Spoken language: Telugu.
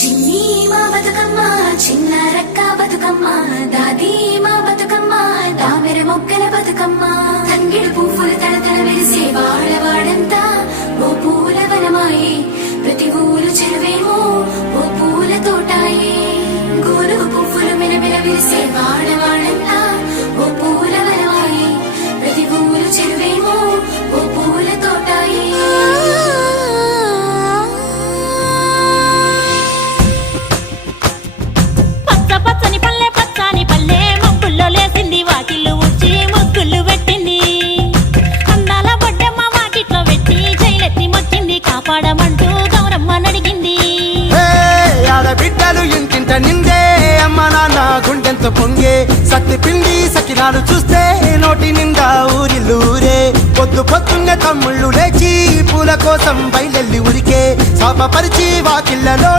చిన్ని మా బతుకమ్మ చిన్న రక్క బతుకమ్మ దాది మా బతుకమ్మ దామెర మొగ్గల బతుకమ్మ తంగిడు పువ్వులు తడతడ వెలిసే వాడవాడంతా ఓ పూల వనమాయే ప్రతి ఊరు చెరువేమో ఓ పూల తోటాయే గోలుగు పువ్వులు మెలమెల విరిసే వాడవాడంతా ఓ పూల వనమాయే ప్రతి ఊరు చెరువేమో ఓ పూల తోటాయే పచ్చని పల్లె పచ్చని పల్లె మబ్బుల్లో లేసింది వాకిళ్ళు ఊడ్చి ముగ్గులు పెట్టింది అందాల బొడ్డమ్మ వాకిట్లో పెట్టి జైలెత్తి మొక్కింది కాపాడమంటూ గౌరమ్మ నడిగింది ఆడబిడ్డలు ఇంటింట నిందే అమ్మ నాన్న గుండెంత పొంగే సత్తి పిండి సకినాలు చూస్తే నోటి నిండా ఊరిల్లూరే పొద్దున్నే తమ్ముళ్ళు లేచి పూల కోసం బయలెల్లి ఉరికే శాపపరిచి వాకిళ్లలో